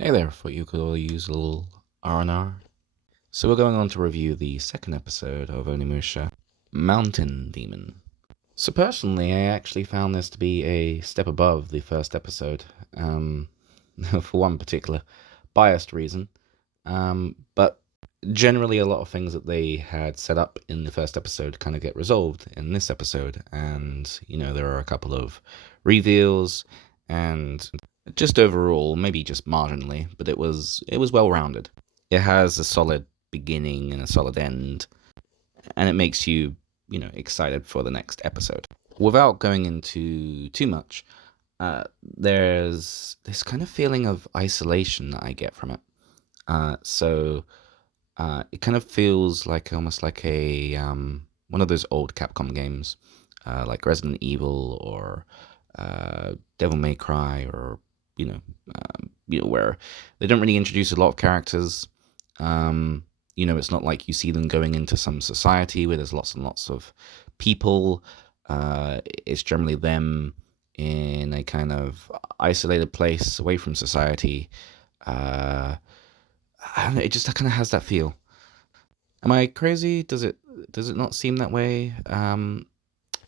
Hey there, thought you could all use a little R&R. So we're going on to review the second episode of onimusha, Mountain Demon. So personally, I actually found this to be a step above the first episode, um, for one particular biased reason. But generally, a lot of things that they had set up in the first episode kind of get resolved in this episode, and there are a couple of reveals, and just overall, maybe just marginally, but it was well rounded. It has a solid beginning and a solid end, and it makes you excited for the next episode. Without going into too much, there's this kind of feeling of isolation that I get from it. So it kind of feels like almost like a one of those old Capcom games, like Resident Evil or Devil May Cry, or where they don't really introduce a lot of characters. It's not like you see them going into some society where there's lots and lots of people. It's generally them in a kind of isolated place away from society. Uh, I don't know, it just kind of has that feel. Am I crazy? Does it not seem that way?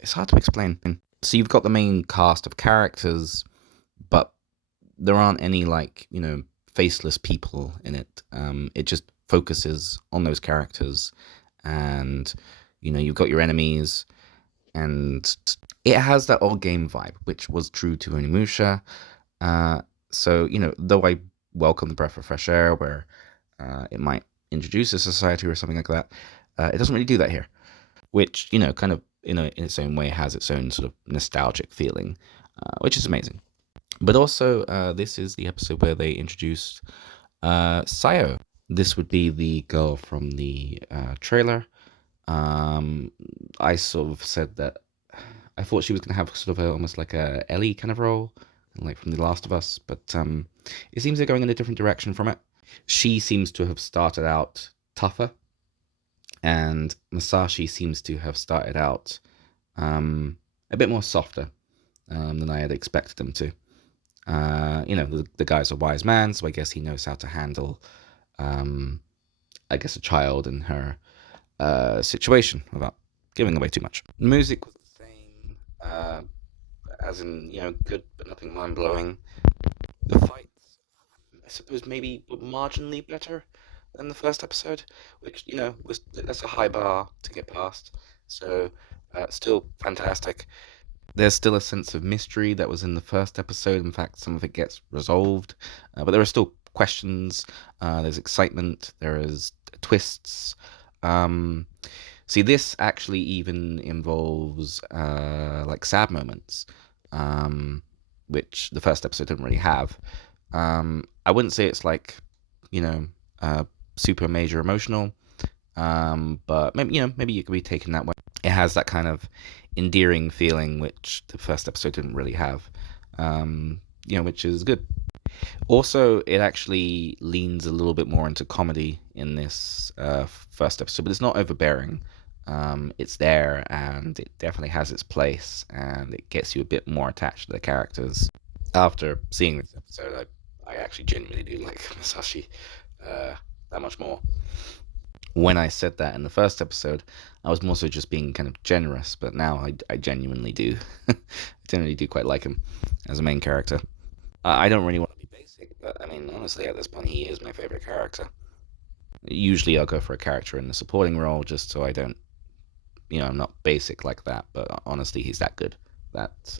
It's hard to explain. So you've got the main cast of characters, but there aren't any faceless people in it. It just focuses on those characters, and you've got your enemies, and it has that old game vibe, which was true to onimusha. So though I welcome the breath of fresh air, where it might introduce a society or something like that, it doesn't really do that here, which kind of in its own way has its own sort of nostalgic feeling, which is amazing. But also, this is the episode where they introduced Sayo. This would be the girl from the trailer. Um, I sort of said that I thought she was going to have sort of almost like a Ellie kind of role, like from The Last of Us, but it seems they're going in a different direction from it. She seems to have started out tougher, and Masashi seems to have started out a bit more softer than I had expected them to. The guy's a wise man, so I guess he knows how to handle, um, I guess, a child and her situation without giving away too much. Music was the same, as in, good but nothing mind blowing. The fights, I suppose, maybe were marginally better than the first episode, which was that's a high bar to get past. So, still fantastic. There's still a sense of mystery that was in the first episode. In fact, some of it gets resolved, but there are still questions. There's excitement. There is twists. Um, See, this actually even involves like sad moments, um, which the first episode didn't really have. I wouldn't say it's like you know uh, super major emotional, but maybe it could be taken that way. It has that kind of endearing feeling which the first episode didn't really have, which is good. Also, it actually leans a little bit more into comedy in this first episode, but it's not overbearing. It's there, and it definitely has its place, and it gets you a bit more attached to the characters. After seeing this episode, I actually genuinely do like Masashi uh, that much more. When I said that in the first episode, I was more so just being kind of generous, but now I genuinely do. I genuinely do quite like him as a main character. I don't really want to be basic, but I mean, honestly, at this point, he is my favorite character. Usually, I'll go for a character in the supporting role just so I don't, I'm not basic like that. But honestly, he's that good that,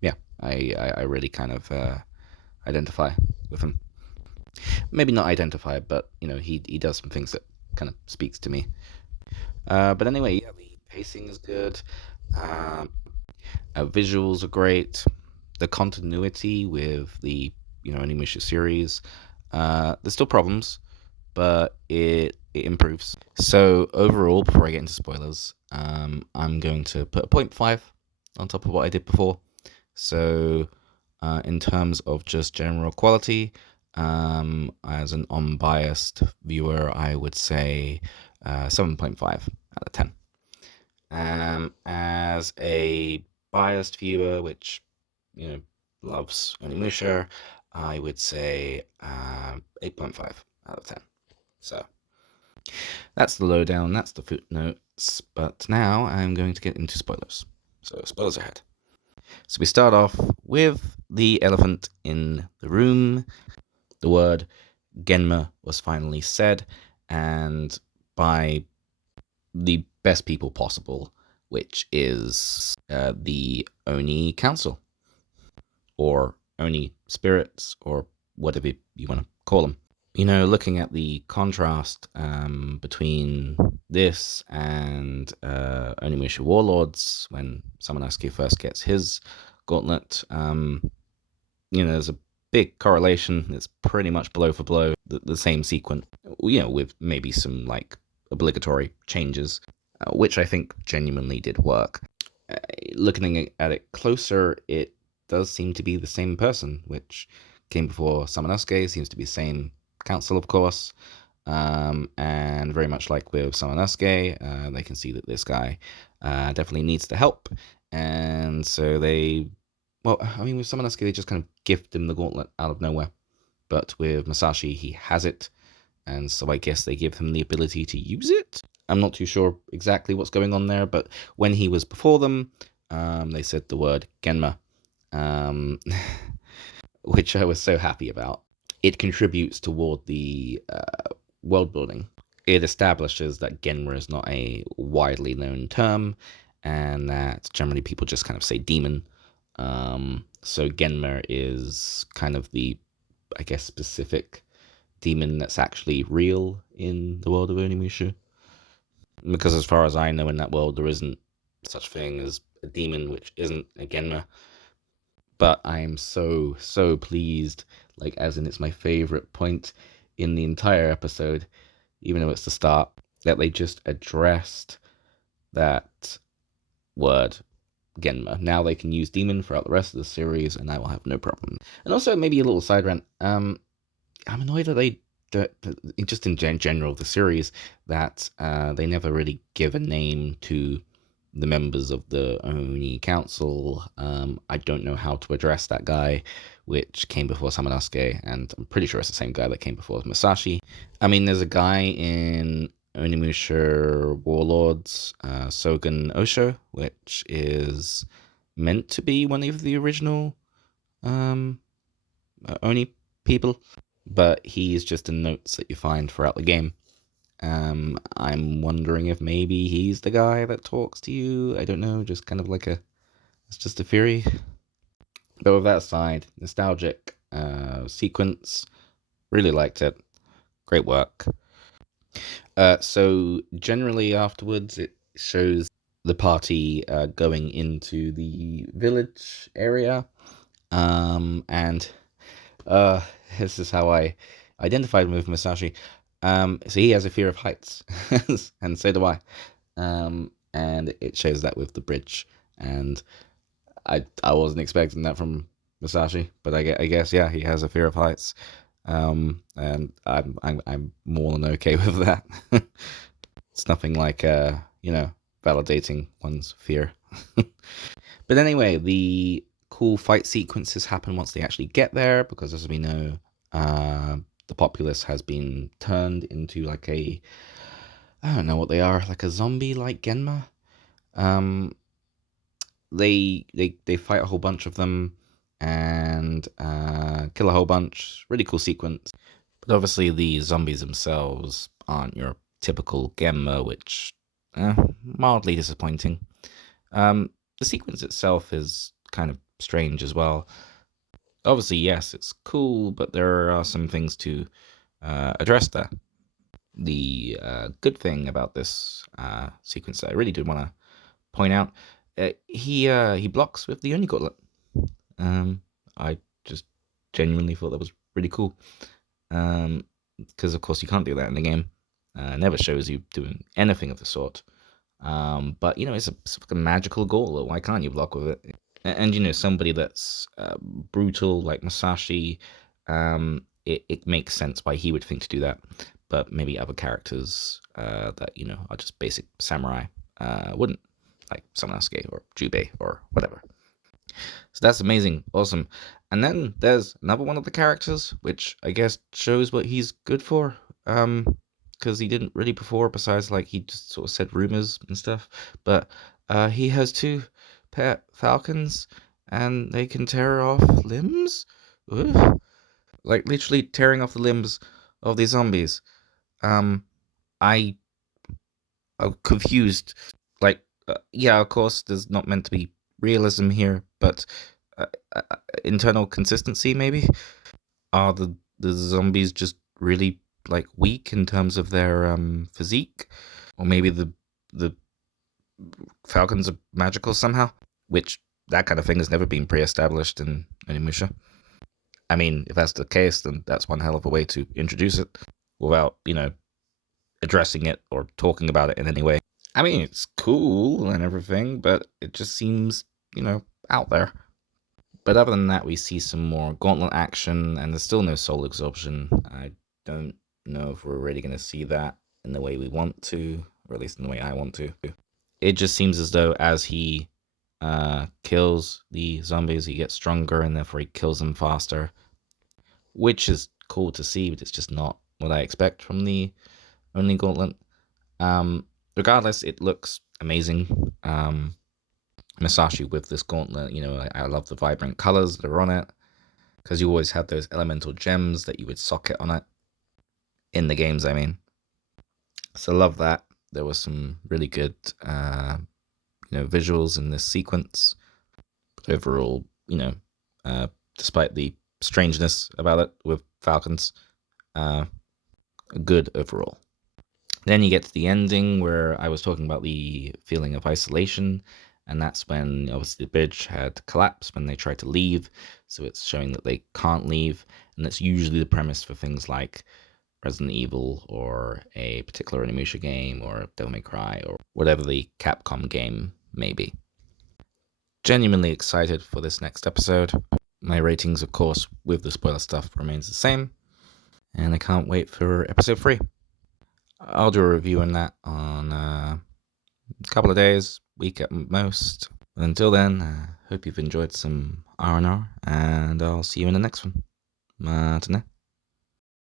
yeah, I really kind of identify with him. Maybe not identify, but he does some things that kind of speaks to me. But anyway, yeah, the pacing is good. Um, Visuals are great. The continuity with the Onimusha series. There's still problems, but it improves. So overall, before I get into spoilers, I'm going to put a point 0.5 on top of what I did before. So in terms of just general quality, as an unbiased viewer, I would say 7.5 out of 10. As a biased viewer, which you know loves onimusha, I would say 8.5 out of 10. So that's the lowdown, that's the footnotes. But now I'm going to get into spoilers. So spoilers ahead. So we start off with the elephant in the room. The word Genma was finally said, and by the best people possible, which is the Oni Council, or Oni Spirits, or whatever you want to call them. You know, looking at the contrast between this and Onimusha Warlords, when Summonesque first gets his gauntlet, there's a big correlation. It's pretty much blow for blow, the same sequence, with maybe some like obligatory changes, which I think genuinely did work. Looking at it closer, it does seem to be the same person, which came before Summonesque, seems to be the same council, of course. And very much like with Summonesque, they can see that this guy definitely needs the help. And so with Summonesque, they just kind of gift him the gauntlet out of nowhere. But with Masashi, he has it. And so I guess they give him the ability to use it. I'm not too sure exactly what's going on there, but when he was before them, they said the word Genma, which I was so happy about. It contributes toward the world building. It establishes that Genma is not a widely known term, and that generally people just kind of say demon. So Genma is kind of the, I guess, specific demon that's actually real in the world of Onimusha. Because as far as I know, in that world, there isn't such thing as a demon which isn't a Genma. But I am so, so pleased, like, as in it's my favorite point in the entire episode, even though it's the start, that they just addressed that word, Genma. Now they can use demon throughout the rest of the series, and I will have no problem. And also, maybe a little side rant. I'm annoyed that they, just in general, the series, that they never really give a name to the members of the Oni Council. I don't know how to address that guy, which came before Summonesque, and I'm pretty sure it's the same guy that came before Masashi. I mean, there's a guy in Onimusha Warlords, Sogen Osho, which is meant to be one of the original Oni people, but he's just in notes that you find throughout the game. I'm wondering if maybe he's the guy that talks to you. I don't know, just kind of like it's just a theory. But with that aside, nostalgic sequence, really liked it. Great work. So generally afterwards, it shows the party going into the village area, and this is how I identified with Masashi. So he has a fear of heights, and so do I. And it shows that with the bridge, and I wasn't expecting that from Masashi, but I guess yeah, he has a fear of heights, and I'm more than okay with that. It's nothing like validating one's fear. But anyway, the cool fight sequences happen once they actually get there, because as we know, the populace has been turned into like I don't know what they are, like a zombie like Genma. They fight a whole bunch of them and kill a whole bunch. Really cool sequence. But obviously the zombies themselves aren't your typical Genma, which mildly disappointing. The sequence itself is kind of strange as well. Obviously, yes, it's cool, but there are some things to address there. The good thing about this sequence that I really do want to point out, he blocks with the Oni Gauntlet. I just genuinely thought that was really cool. Because of course you can't do that in the game. It never shows you doing anything of the sort. But it's a magical gauntlet. Why can't you block with it? And somebody that's brutal like Masashi, it makes sense why he would think to do that. But maybe other characters that are just basic samurai wouldn't, like Summonesque or Jubei or whatever. So that's amazing, awesome. And then there's another one of the characters, which I guess shows what he's good for. Because he didn't really before, besides like he just sort of said rumors and stuff. But he has two pet falcons, and they can tear off limbs. Ugh. Like literally tearing off the limbs of these zombies. Um, I I'm confused. Like, yeah, of course, there's not meant to be realism here, but uh, internal consistency maybe. Are the zombies just really like weak in terms of their physique, or maybe the falcons are magical somehow? Which that kind of thing has never been pre-established in onimusha. I mean, if that's the case, then that's one hell of a way to introduce it without addressing it or talking about it in any way. I mean, it's cool and everything, but it just seems, out there. But other than that, we see some more gauntlet action, and there's still no soul absorption. I don't know if we're really going to see that in the way we want to, or at least in the way I want to. It just seems as though as he kills the zombies, he gets stronger, and therefore he kills them faster, which is cool to see, but it's just not what I expect from the only gauntlet. Regardless, it looks amazing. Masashi with this gauntlet, I love the vibrant colors that are on it because you always had those elemental gems that you would socket on it in the games. I mean, so love that. There was some really good, visuals in this sequence. But overall, despite the strangeness about it with Falcons, good overall. Then you get to the ending where I was talking about the feeling of isolation, and that's when obviously the bridge had collapsed when they tried to leave, so it's showing that they can't leave, and that's usually the premise for things like Resident Evil or a particular onimusha game or Devil May Cry or whatever the Capcom game may be. Genuinely excited for this next episode. My ratings, of course, with the spoiler stuff remains the same, and I can't wait for episode 3. I'll do a review on that on a couple of days, week at most. But until then, hope you've enjoyed some R&R, and I'll see you in the next one. Matane.